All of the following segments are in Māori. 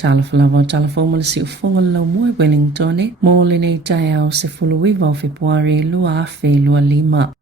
Tala Fou malisi ufonga lau mua Wellington mo le nei tai au se fuluiva o Februari lua afe lua lima.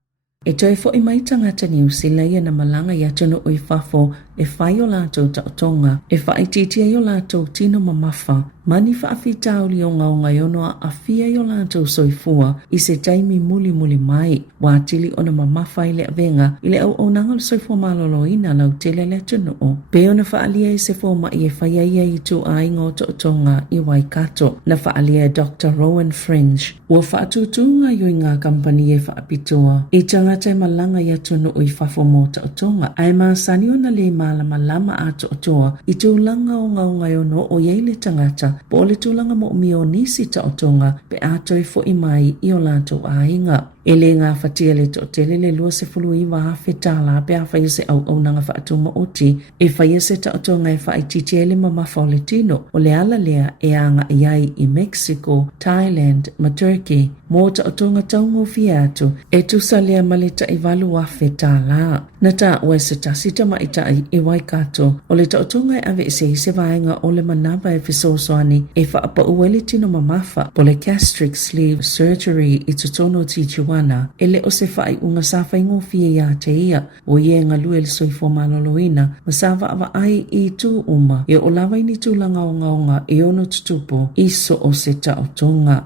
E toi fo I mai tangata New Zealand ia na malanga ia tunu ui fafo e whai o lātou tautonga, e whai titia i o lātou tino mamafa, mani whaafitau li o ngaunga ionoa a fia i o lātou soifua I se taimi muli mai, wātili o na mamafa I le avenga, I le au o nangal soifua malolo ina lau tele le tunu o. Peo na whaalia I se foma I e whaia ia I tu a ingo tautonga I Waikato, na whaalia Dr. Rowan Fringe, ua whaatutunga i ngā kampani e whaapitua, I tangata malanga ia tunu ui fafo mo tautonga, ai maasani o na le malama a toa I tūlanga o ngaunga no o yeile tangata po le tūlanga mo mio nisi taotonga pe a toi fo I mai I o lātou a inga. E le ngā whatia le tōtele le lua se fulu I wa hawhi tāla pe a whaia se au nanga whaatuma oti e whaia se taotonga e whai titiele mamafa o le tino o le ala lea e anga iai I Mexico, Thailand, ma Turkey mō taotonga taungo fiatu e tusa lea maleta I walu wawhi tāla. Na tā ua se tasita maitai I Waikato o le taotonga e ave se vaenga o le manaba e fisosoani e whaapa uwele tino mamafa po le gastric sleeve surgery I tutono tijuana e le o se whai unga sawha ingo fia ia te ia o ie ngalue le soifo maloloina ma sawa awa ai I tu uma e o lawa ini tūlanga o ngaunga e ono tutupo iso o se taotonga.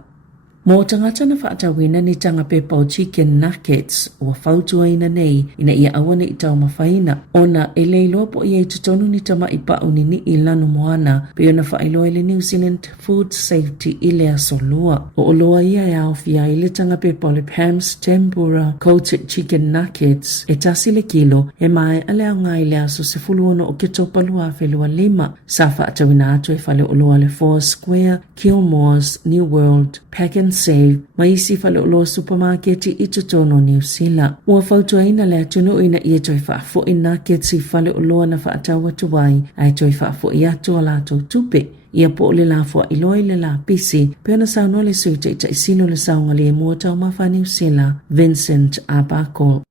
Mō tangata na whaatawina ni tanga pepa o chicken nuggets o whautua ina nei ina ia awana I tau mawhaina. Ona e leilo po ia I tutonu ni tama I pao ni I lanu moana pe ona whaeloa le New Zealand Food Safety I lea solua. O oloa ia e awhia I le tanga pepa o le Pam's Tempura Coated Chicken Nuggets e tasi le kilo e mai a lea ngai lea so se fuluono o ke topalua whelua lima. Sa whaatawina atu e whale oloa le Four Square, Kilmore's, New World, Pack and Save, maisi whaleoloa supermarket I tutono New Zealand. Ua whautua ina lea tunu ina ia toi whaafo I nuggets I whaleoloa na whaatawa tuwai, ai toi whaafo I atua lātou tupe. Ia po le la fo iloi le la pisi, pena sauno le suita I taisino le saunga le mua tau mawha New Zealand, Vincent Abako.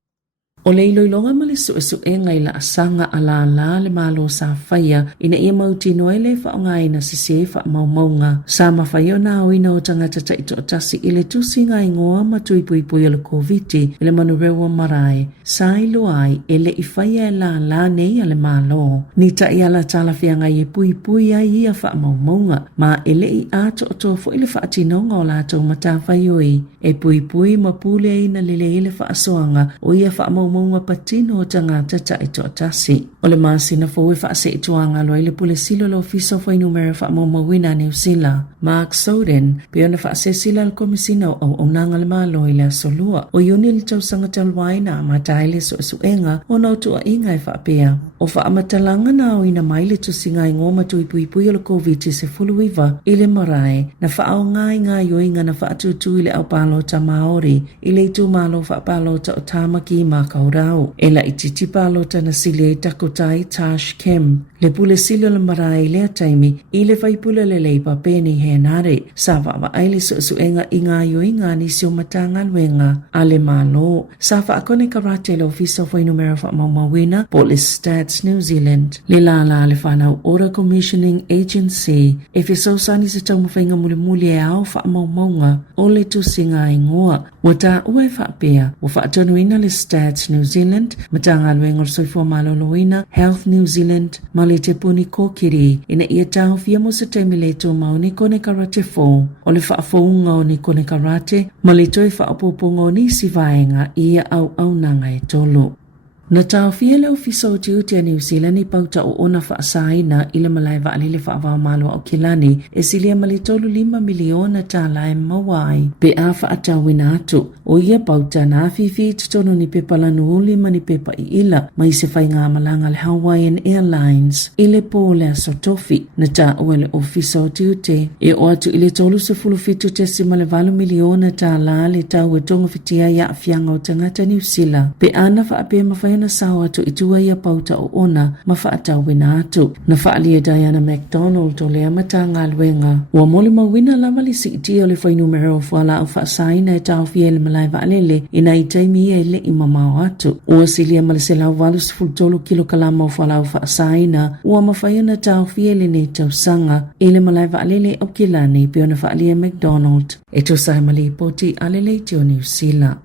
O le iloilonga ma le suesu'e ngai la asanga ala le malo sa whaia ina ia mauti noe le whaongaina sisi wha maumaunga. Sa mawhaia o na oina o tangata taito o tasi I le tusi ngai ngoa matui pui o le COVID-19 I le manurewa marae. Sa ilo ai e le I whaia e la nei a le malo. Ni ta I ala tala fia ngai e pui ai ia wha maumaunga ma e le I ato o tofo I le wha atinonga o lato mata whaioi. E pui ma pule ina lele I le wha asoanga o ia wha maumaunga patino o tangata taito o tasi. O le masina fo e wha se ituanga lo I le pule silo lo fiso fo inumera wha maumawina New Zealand. Mark Soden, pe ona wha se sila al komisina o nanga le malo I le asolua. O yuni li tau sanga talwaina ma taile so suenga o nautua inga e wha pia. O wha amatalanga na o ina maile tu singa I ngoma tu pui o le COVID se fuluiva I le marae na wha au ngai yoinga na wha atutu I le au palo ta Maori I le tu malo wha palo ta o tamaki ma kaurau. E la ititi palo ta na sile takotai Tash Kem. Le pule silo le marae lea taimi I le waipula le leipa peni he nare. Sa wa aile suenga I ngā yoinga ni sio matanga luenga a le malo. Sa wha akone karate le ofisa fo inumera wha maumawina po le Stats New Zealand. Le la le whanau Ora Commissioning Agency e fisosani se tau mawhainga muli e au wha maumaunga o le tusinga ingoa. Wata ua e whapea o whaatonuina le Stats New Zealand matanga luenga o soifua maloloina Health New Zealand ma le te puni kōkiri ina ia tau fia mo se teimi le tō mau ni kone karate fō o le whaafounga o ni kone karate ma le toi whaapoponga o ni si vaenga ia au nanga e tolo. Na tau fia le ofisa o te uti a New Zealand I pauta o ona whaasaina I le malai waali le whaavao malua o Kilani e silia mali tolu 5 miliona tala e mawai pe a whaatawina atu. O ia pauta na awhiwhi tutono ni pepa lanu ulima ni pepa I ila ma I se whai ngā malanga le Hawaiian Airlines I le pō le asotofi. Na ta ua le ofisa o te uti e o atu I le tolu se fulufitu te sima le 2 miliona tala le tau e tonga whitia ia a fianga o tangata New Zealand pe ana whaapea mawhai na sawa tu itua ia pauta o ona mafaatau wina atu. Na faalia Diana McDonald o le amata ngā luenga. Ua mole mawina lava li siiti o le whai numero fuala au whaasaina e tau fie le malai vaalele ina i taimi ia le i mamao atu. Ua silia malese lau walu sifultolu kilo kalama o fuala au whaasaina ua mawhaiana tau fie le ne tau sanga e le malai vaalele au kilani pio na faalia McDonald. E to sai mali poti alele tio New Zealand.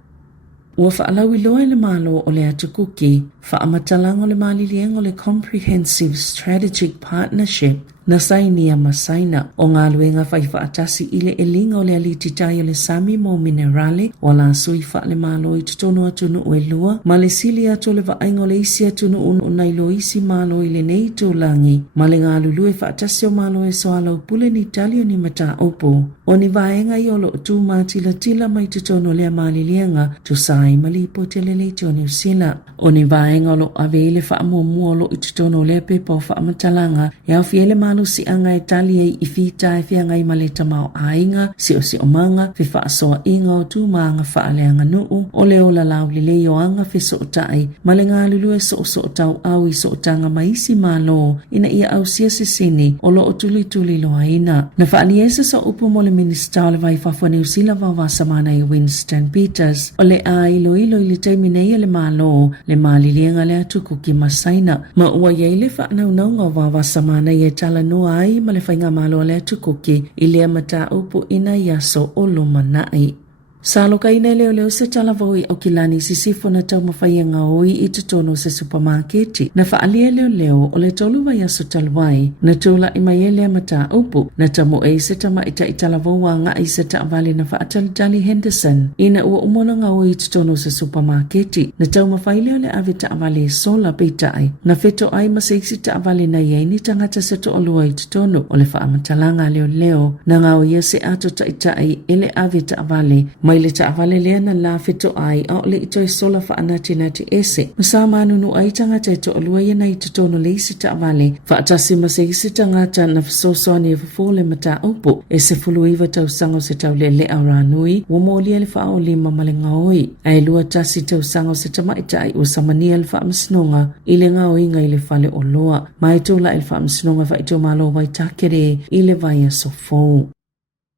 Ua whaalawi loa le malo o le atukuki, whaamatalango le maliliengo le Comprehensive Strategic Partnership na sainia masaina o ngā luenga whaiwhaatasi ile e linga o le alititai o le sami mo minerale o la sui wha le malo i tutono atunu o e lua, ma le sili atu le vaengo le isi atunu o nailo isi malo i le nei tūlangi, ma le ngā lulu e whaatasi o malo e soala o pule ni tali o ni mata opo. O ni vaenga i olo tu mātila tila mai tutono le malilienga tu sai malipo te lele te o New Zealand. O ni vaenga olo avele wha mua olo i tutono le pepa o wha amatalanga, iau fiele malo si anga e tali e i fita e fianga i male tamao ainga, si o manga, fi wha asoa inga o tu maanga wha aleanga nuu, o le ola lau li leo anga fi so o tai, male ngā lulu e so o tau au i so o tanga maisi malo, ina ia au sia se sini, o lo o tuli loa ina. Na wha aliesa sa upu mo le minister le vai whafua New Zealand wa samana i Winston Peters, o le a ilo i le taiminea le malo, le malilienga le atuku ki masaina, ma ua iei le wha naunga wa samana i e tala noa ai ma le whainga malo le atukuki i lea mata upu ina yaso o lumanai. Saloka ina leo se talavoi o kilani sisifo na tau mawhaianga oi i tutono se supermarketi. Na whaalia leo o le tolu vai aso talwai na tula i mai elea mata upu na tamu e se tama ita i talavoa nga i se taavali na whaatalitali Henderson. Ina ua umona nga oi i tutono se supermarketi na tau mawhaileo le ave taavali sola peitai. Na feto ai maseiksi taavali na yeini tangata se to olua i tutono o le whaamatalanga leo na nga oi se ato taitai ele ave taavali mai le taavale lea na la feto ai o le itoi sola whaanati ese. Masa manunu ai tangata e to olua ia i tutono le isi taavale. Whaatasi maseiksi tangata na fisosoani e fufole mata upu e se fuluiva tau sango se tau le auranui wa molia le whao lima malenga oi. Ai lua tasi tau sango se tamaitai o samania le whaamsinonga i le ngao inga i le whale o loa. Mai tula i le whaamsinonga whaito malo wai takere i le vai aso fou.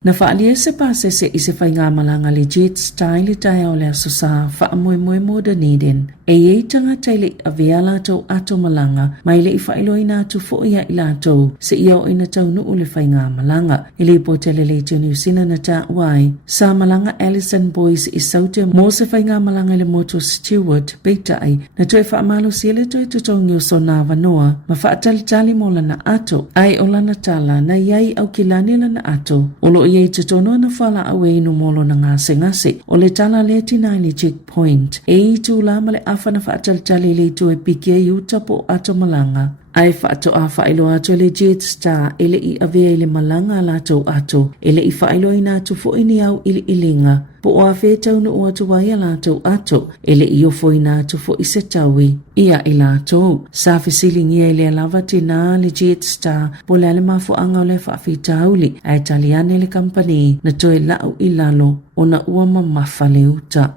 Na whaalia se pase se i se whainga malanga legit style tai o le aso sa wha moe mo Dunedin. E ei tanga taile a vea lato ato malanga, mai le i whailoi nā tu fo ia i lato, se ia o ina tau nuu le whainga malanga. I le po tele le tio New Zealand na ta wai, sa malanga Alison Boys i saute mo se whainga malanga le moto steward, peitai, na toi wha amalo siele toi tutongi o so nā wanoa, ma wha atalitali mo lana ato, ai o lana tala na iai au kilani lana ato, olo iei tutono na whala awe inu molo na ngase, o le tala le tina ni checkpoint, e i tu la male whana whaatalitali le tu e pike i utapo ato malanga. Ai whaato a whailo ato le jet star ele i avea ile malanga lato ato, ele i whailo i nātu fo ini au ili ilinga, po o a whetau no o atu wai lato ato, ele i ofo i nātu fo i se taui. Ia i lato, sa whisilingi e le lava te nā le jet star, po le ale mafo anga o le whaafitauli, a Italiane le company, na toe lau i lalo, o na ua mamafa le uta.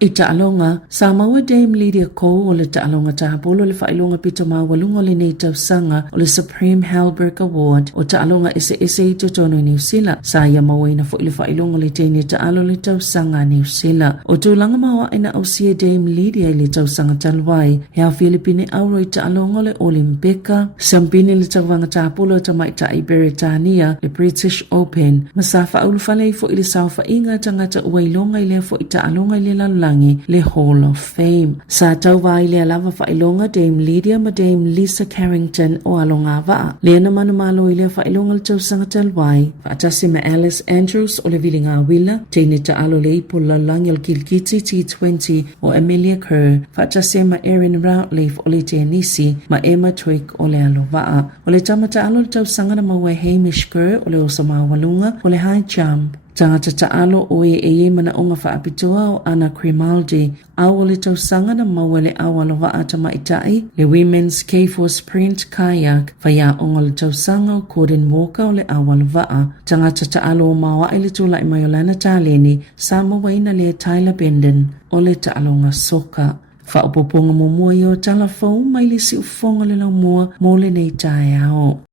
I taalonga, Sāmoa Dame Lydia Ko o le taalonga tahapolo le whailonga pito mawalunga le nei tausanga o le Supreme Halberg Award o taalonga ese i totono New Zealand. Sa ia mawaina fo le whailonga le teine taalo le tausanga New Zealand. O tūlanga mawa ina ausia Dame Lydia le tausanga talwai, hea Filipine auro i taalonga le Olimpeka, sampini le tawanga tahapolo tamaita i Britania le British Open. Masafa aulufale fo le saufa inga tangata uwailonga ile fo i taalonga ile lalula le Hall of Fame. Sa tau vai le alava whailonga Dame Lydia ma Dame Lisa Carrington o alonga waa. Le na manumalo i le whailonga le tau sangatal wai. Whaatasi ma Alice Andrews o le vilinga wila. Teine ta alo le ipo lalangi al kilkiti T20 o Amelia Kerr. Whaatasi ma Erin Routleaf o le tenisi ma Emma Twig o le alo waa. O le tamata alo le tau sangana ma we Hamish Kerr o le osama walunga o le high jump. Tangata taalo o e mana onga whaapitoa o Anna Grimaldi, au le tausanga na mawale awalo waatama itai, le Women's K4 Sprint Kayak, whaya onga le tausanga o Corden Walker o le awalo waa. Tangata taalo o mawa ili tula i Mayolana Taleni, Sāmoa ina le Tyler Benden o le taalonga soka. Whaupoponga mo mua i o Tala Fou mai le si ufonga le lau mua mo le nei tae ao.